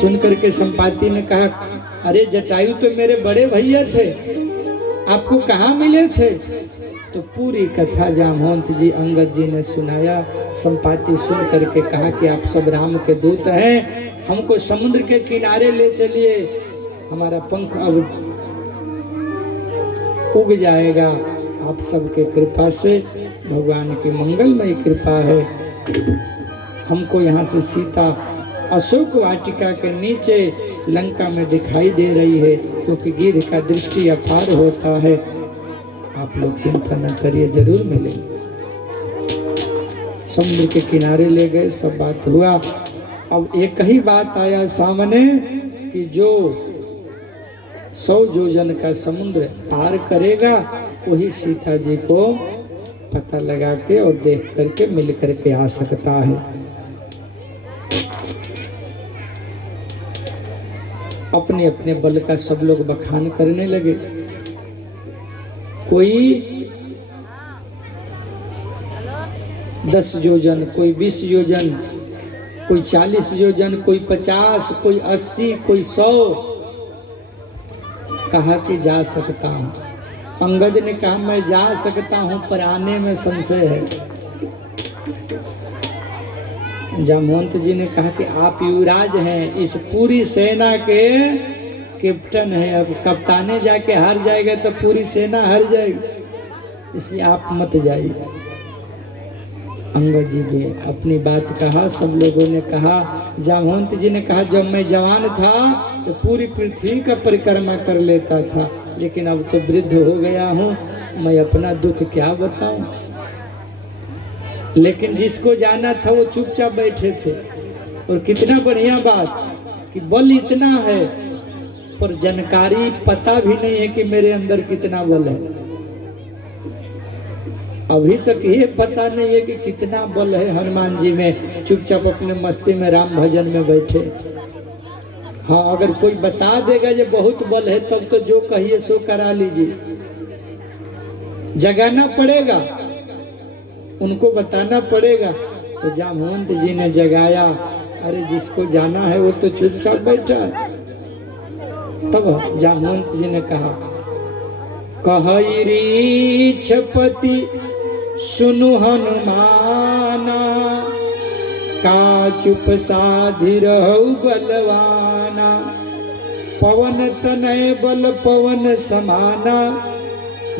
सुन करके संपाति ने कहा, अरे जटायु तो मेरे बड़े भैया थे, आपको कहाँ मिले थे? तो पूरी कथा जामवंत जी अंगद जी ने सुनाया। संपाति सुन करके कहा कि आप सब राम के दूत हैं, हमको समुद्र के किनारे ले चलिए, हमारा पंख अब उग जाएगा आप सबके कृपा से, भगवान की मंगलमय कृपा है। हमको यहाँ से सीता अशोक वाटिका के नीचे लंका में दिखाई दे रही है, क्योंकि गिद्ध का दृष्टि अपार होता है। आप लोग चिंता न करिए, जरूर मिलेंगे। समुद्र के किनारे ले गए, सब बात हुआ। अब एक ही बात आया सामने कि जो 100 योजन का समुद्र पार करेगा वही सीता जी को पता लगा के और देख करके मिल करके आ सकता है। अपने अपने बल का सब लोग बखान करने लगे। कोई 10 योजन, कोई 20 योजन, कोई 40 योजन, कोई 50, कोई 80, कोई 100 कहा कि जा सकता हूँ। अंगद ने कहा मैं जा सकता हूँ, पर आने में संशय है। जामवंत जी ने कहा कि आप युवराज हैं, इस पूरी सेना के कैप्टन हैं, अब कप्ताने जाके हार जाएगा तो पूरी सेना हार जाएगी, इसलिए आप मत जाइए। अंगद जी ने अपनी बात कहा, सब लोगों ने कहा। जामवंत जी ने कहा जब मैं जवान था तो पूरी पृथ्वी का परिक्रमा कर लेता था, लेकिन अब तो वृद्ध हो गया हूँ, मैं अपना दुख क्या बताऊं। लेकिन जिसको जाना था वो चुपचाप बैठे थे। और कितना बढ़िया बात कि बल इतना है पर जानकारी पता भी नहीं है कि मेरे अंदर कितना बल है। अभी तक ये पता नहीं है कि कितना बल है हनुमान जी में, चुपचाप अपने मस्ती में राम भजन में बैठे। हाँ, अगर कोई बता देगा ये बहुत बल है तब तो जो कहिए सो करा लीजिए। जगाना पड़ेगा, उनको बताना पड़ेगा। तो जामवंत जी ने जगाया, अरे जिसको जाना है वो तो चुपचाप बैठा है। तब जामवंत जी ने कहा, कहई रीछपति सुनु हनुमाना, का चुप साधि रहु बलवाना, पवन तनय बल पवन समाना,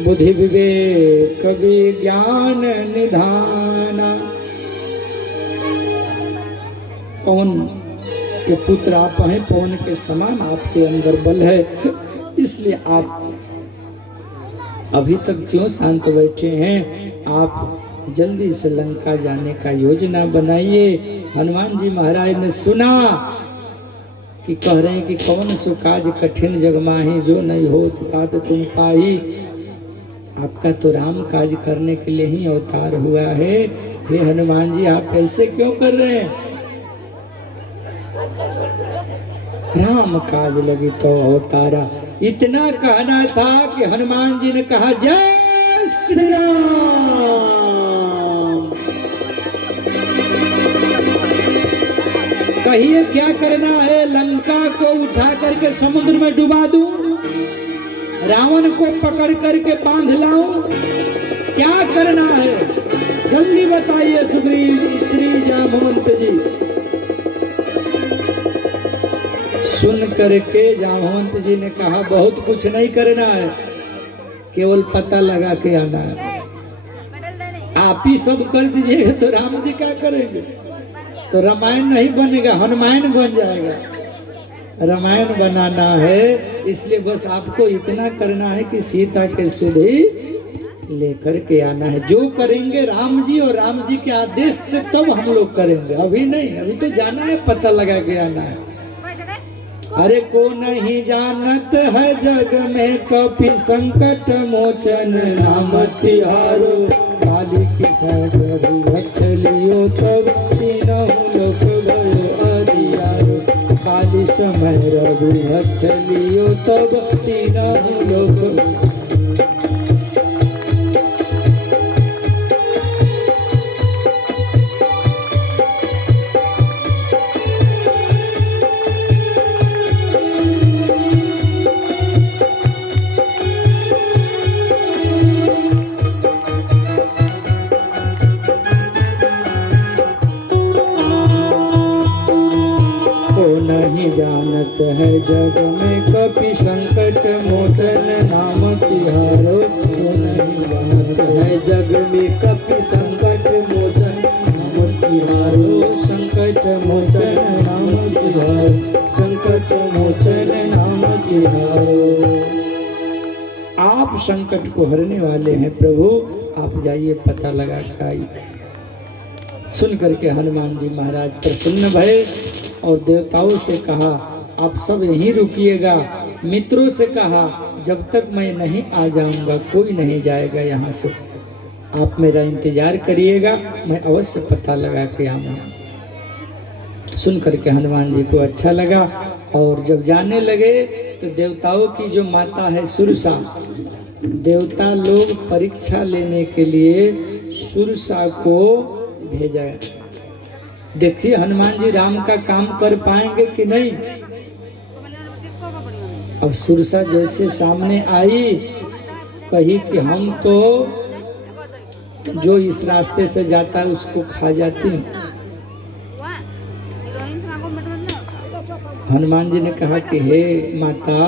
बुद्धि विवेक विज्ञान निधाना। पवन के पुत्र आप हैं, पवन के समान आपके अंदर बल है, इसलिए आप अभी तक क्यों शांत बैठे हैं? आप जल्दी से लंका जाने का योजना बनाइए। हनुमान जी महाराज ने सुना कि कह रहे हैं कि कौन सो काज कठिन जग माही, जो नहीं हो तात तुम पाही। आपका तो राम काज करने के लिए ही अवतार हुआ है। हे हनुमान जी, आप ऐसे क्यों कर रहे हैं? राम काज लगी तो अवतारा। इतना कहना था कि हनुमान जी ने कहा जय श्री राम। कहिए क्या करना है? लंका को उठा करके समुद्र में डुबा दूं, रावण को पकड़ करके बांध लाऊं, क्या करना है? जल्दी बताइए सुग्रीव श्री जामवंत जी। सुन करके जामवंत जी ने कहा बहुत कुछ नहीं करना है, केवल पता लगा के आना है। आप ही सब कर दीजिएगा तो राम जी क्या करेंगे? तो रामायण नहीं बनेगा, हनुमान बन जाएगा। रामायण बनाना है, इसलिए बस आपको इतना करना है कि सीता के सुधि लेकर के आना है। जो करेंगे राम जी और राम जी के आदेश से तब हम लोग करेंगे, अभी नहीं। अभी तो जाना है, पता लगा के आना है। अरे को नहीं जानत है जग में कपि संकट मोचन, नाम तिहारो काली की सागर रक्ष लियो तब तीनों लोक भयो अधियारो, काली समय रघु रक्ष लियो तब तीनों लोक। नहीं जानत है जग में कपि संकट मोचन नाम तिहारो। वो नहीं जानत है जग में कपि संकट मोचन नाम तिहारो। संकट मोचन नाम तिहारो, संकट मोचन नाम तिहारो। आप संकट को हरने वाले हैं प्रभु, आप जाइए पता लगा कर आइए। सुन करके हनुमान जी महाराज प्रसन्न भये और देवताओं से कहा आप सब यहीं रुकिएगा। मित्रों से कहा जब तक मैं नहीं आ जाऊंगा कोई नहीं जाएगा यहाँ से, आप मेरा इंतजार करिएगा, मैं अवश्य पता लगा के आऊंगा। सुन करके हनुमान जी को अच्छा लगा और जब जाने लगे तो देवताओं की जो माता है सुरसा, देवता लोग परीक्षा लेने के लिए सुरसा को भेजा। देखिए हनुमान जी राम का काम कर पाएंगे कि नहीं। अब सुरसा जैसे सामने आई कही कि हम तो जो इस रास्ते से जाता है उसको खा जाती हूँ। हनुमान जी ने कहा कि हे माता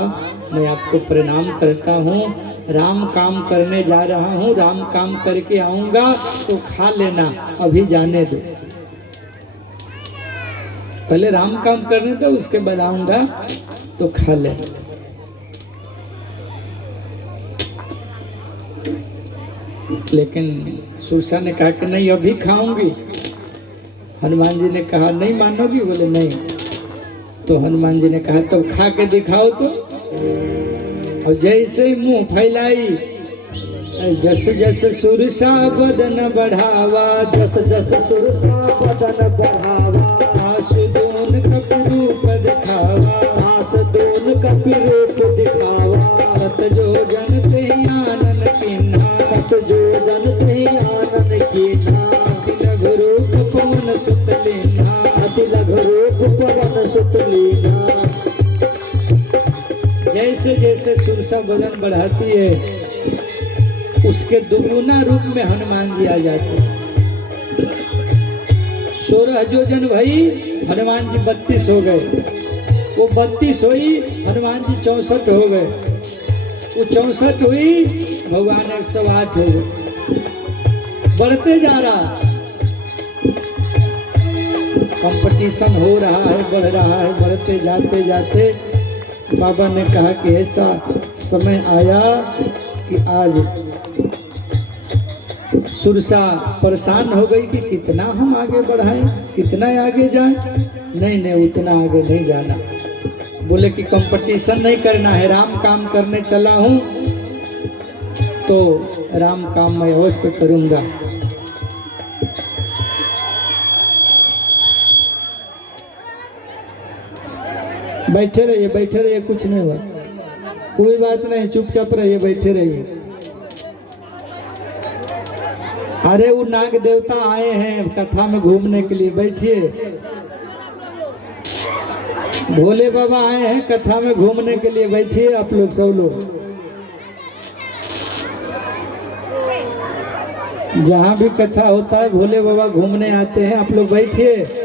मैं आपको प्रणाम करता हूँ, राम काम करने जा रहा हूँ, राम काम करके आऊंगा तो खा लेना, अभी जाने दो। पहले राम काम करने दो उसके बाद आऊंगा तो खा ले। लेकिन सुरसा ने कहा कि नहीं अभी खाऊंगी। हनुमान जी ने कहा नहीं मानोगी, बोले नहीं। तो हनुमान जी ने कहा तो खा के दिखाओ तो। और जैसे ही मुंह फैलाई जस जस सुरसा बदन बढ़ावा, जस जस सुरसा बदन बढ़ावा, आस दोन कपि रूप दिखावा, आस दोन कपि रूप दिखावा, सत जो जन ते आनन कीन्हा, सत जो जन ते आनन कीन्हा, अति लघु रूप पवन सुत लीन्हा, अति लघु रूप पवन सुत लीन्हा। जैसे जैसे सुरसा वजन बढ़ाती है उसके दुगुना रूप में हनुमान जी आ जाते हैं। 16 योजन भई हनुमान जी 32 हो गए, वो 32 हुई हनुमान जी 64 हो गए, वो 64 हुई भगवान 108 हो गए। बढ़ते जा रहा, कंपटीशन हो रहा है, बढ़ रहा है। बढ़ते जाते जाते बाबा ने कहा कि ऐसा समय आया कि आज सुरसा परेशान हो गई कि कितना हम आगे बढ़ाएं, कितना आगे जाएं। नहीं नहीं उतना आगे नहीं जाना। बोले कि कंपटीशन नहीं करना है, राम काम करने चला हूं तो राम काम मैं अवश्य करूंगा। बैठे रहिए कुछ नहीं हुआ, कोई बात नहीं, चुपचाप रहिए, बैठे रहिए। अरे वो नाग देवता आए हैं कथा में घूमने के लिए, बैठिए। भोले बाबा आए हैं कथा में घूमने के लिए, बैठिए आप लोग सब लोग। जहाँ भी कथा होता है भोले बाबा घूमने आते हैं, आप लोग बैठिए।